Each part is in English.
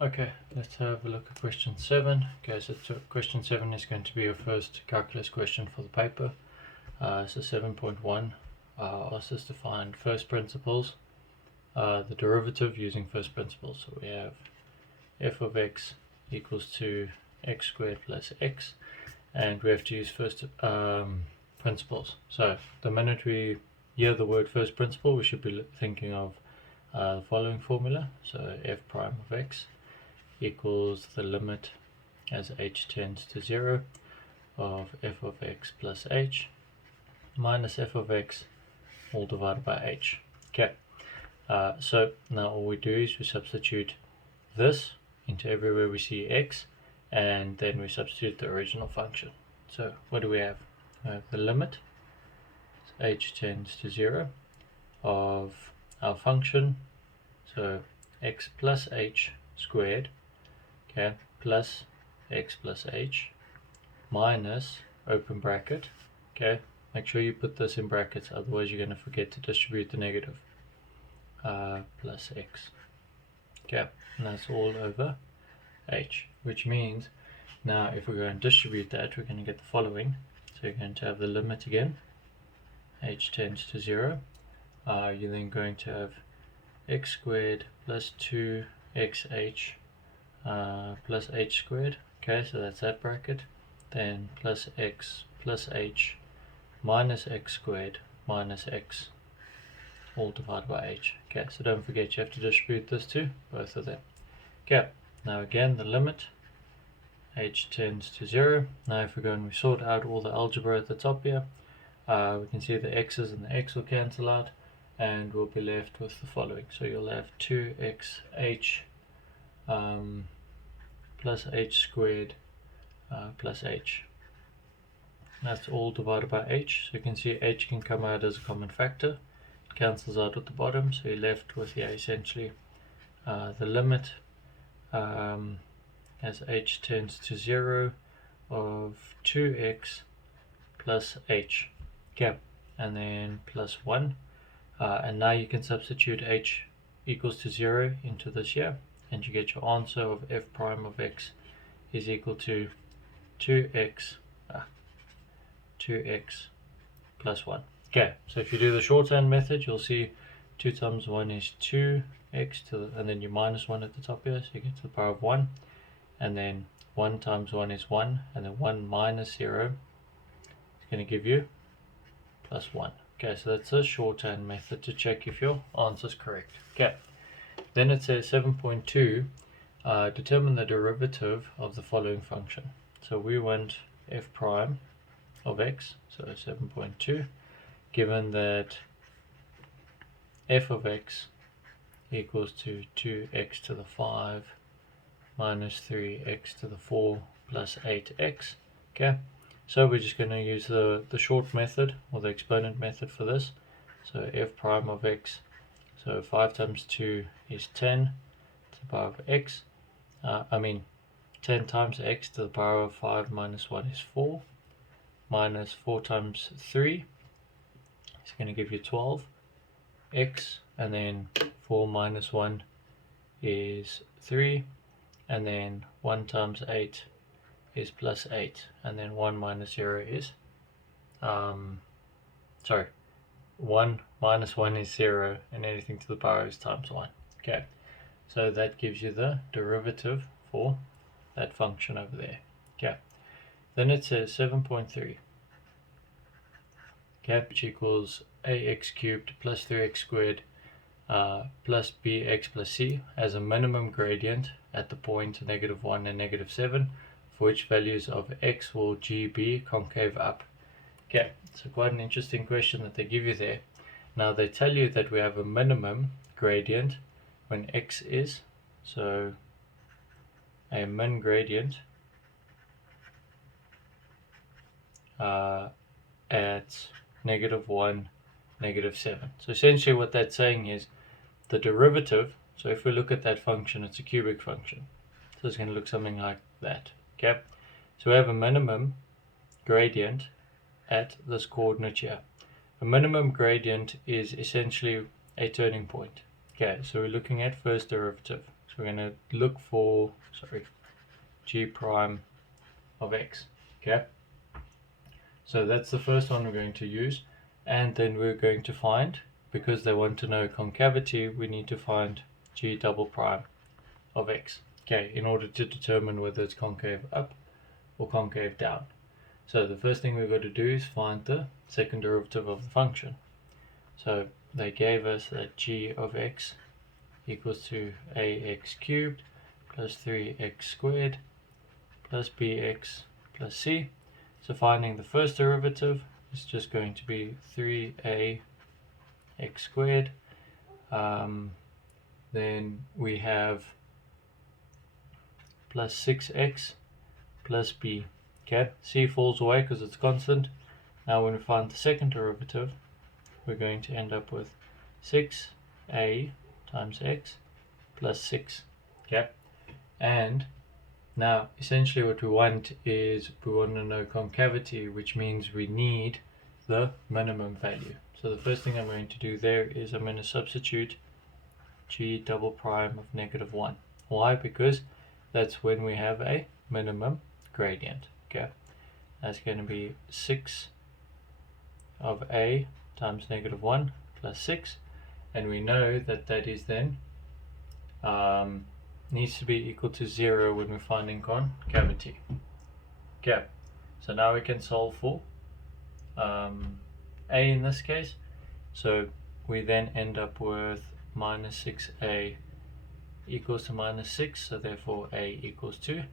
Okay, let's have a look at question 7. Okay, so question 7 is going to be your first calculus question for the paper. So 7.1 asks us to find first principles, the derivative using first principles. So we have f of x equals to x squared plus x, and we have to use first principles. So the minute we hear the word first principle, we should be thinking of the following formula. So f prime of x equals the limit as h tends to 0 of f of x plus h minus f of x all divided by h. Okay, so now all we do is we substitute this into everywhere we see x, and then we substitute the original function. So what do we have? We have the limit as h tends to 0 of our function, so x plus h squared, okay, plus x plus h minus, open bracket, okay, make sure you put this in brackets, otherwise you're going to forget to distribute the negative, plus x, okay, and that's all over h, which means now if we go and distribute that, we're going to get the following. So you're going to have the limit again, h tends to 0, you're then going to have x squared plus 2xh plus h squared, okay, so that's that bracket, then plus x plus h minus x squared minus x all divided by h. Okay, so don't forget you have to distribute this to both of them. Okay, now again the limit h tends to 0. Now if we go and we sort out all the algebra at the top here, we can see the x's and the x will cancel out, and we'll be left with the following. So you'll have 2xh plus h squared plus h. That's all divided by h. So you can see h can come out as a common factor. It cancels out at the bottom, so you're left with here essentially the limit as h tends to 0 of 2x plus h, okay, and then plus 1, and now you can substitute h equals to 0 into this here, and you get your answer of f prime of x is equal to 2x plus 1. Okay, so if you do the shorthand method, you'll see 2 times 1 is 2x and then you minus 1 at the top here, so you get to the power of 1, and then 1 times 1 is 1, and then 1 minus 0 is going to give you plus 1. Okay, so that's a shorthand method to check if your answer is correct. Okay, then it says 7.2, determine the derivative of the following function. So we want f prime of x, so 7.2, given that f of x equals to 2x to the 5 minus 3x to the 4 plus 8x. Okay, so we're just going to use the short method or the exponent method for this. So f prime of x, so 5 times 2 is 10 to the power of x, 10 times x to the power of 5 minus 1 is 4, minus 4 times 3 is going to give you 12 x, and then 4 minus 1 is 3, and then 1 times 8 is plus 8, and then 1 minus 0 is 1 minus 1 is 0, and anything to the power is times 1. Okay, so that gives you the derivative for that function over there. Okay, then it says 7.3, okay, which equals ax cubed plus 3x squared plus bx plus c as a minimum gradient at the point -1 and -7, for which values of x will g be concave up. Okay, so quite an interesting question that they give you there. Now they tell you that we have a minimum gradient when x is, so a min gradient at -1, -7. So essentially what that's saying is the derivative, so if we look at that function, it's a cubic function. So it's going to look something like that. Okay, so we have a minimum gradient at this coordinate here. A minimum gradient is essentially a turning point. Okay, so we're looking at first derivative. So we're going to look for, g prime of x. Okay, so that's the first one we're going to use, and then we're going to find, because they want to know concavity, we need to find g double prime of x, okay, in order to determine whether it's concave up or concave down. So the first thing we've got to do is find the second derivative of the function. So they gave us that g of x equals to ax cubed plus 3x squared plus bx plus c. So finding the first derivative is just going to be 3a x squared. Then we have plus 6x plus b. Okay, c falls away because it's constant. Now when we find the second derivative, we're going to end up with 6a times x plus 6. Okay, and now essentially what we want is we want to know concavity, which means we need the minimum value. So the first thing I'm going to do there is I'm going to substitute g double prime of -1. Why? Because that's when we have a minimum gradient. Okay, that's going to be 6 of a times -1 plus 6, and we know that that is then needs to be equal to 0 when we're finding concavity. Okay, so now we can solve for a in this case. So we then end up with minus 6a equals to minus 6, so therefore a equals to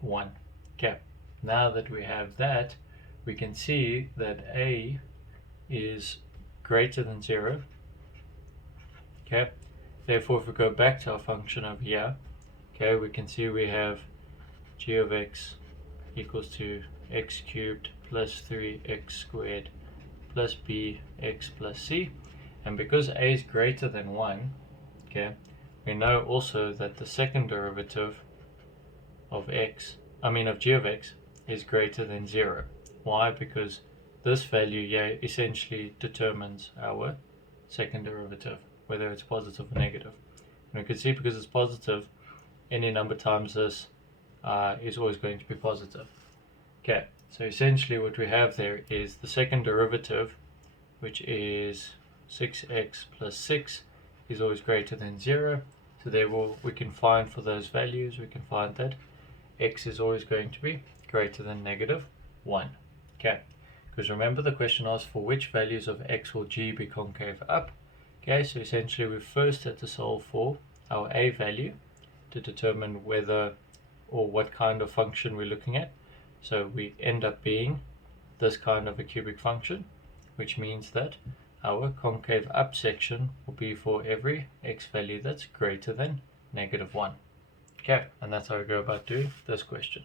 1. Okay, now that we have that, we can see that a is greater than 0. Okay, therefore if we go back to our function over here, okay, we can see we have g of x equals to x cubed plus 3x squared plus bx plus c. And because a is greater than 1, okay, we know also that the second derivative of g of x is greater than 0. Why? Because this value here essentially determines our second derivative, whether it's positive or negative. And we can see because it's positive, any number times this is always going to be positive. Okay, so essentially what we have there is the second derivative, which is 6x plus 6, is always greater than 0. So therefore we can find for those values, we can find that x is always going to be greater than -1. Okay, because remember the question asked for which values of x will g be concave up. Okay, so essentially we first had to solve for our a value to determine whether or what kind of function we're looking at. So we end up being this kind of a cubic function, which means that our concave up section will be for every x value that's greater than -1. Okay, and that's how we go about doing this question.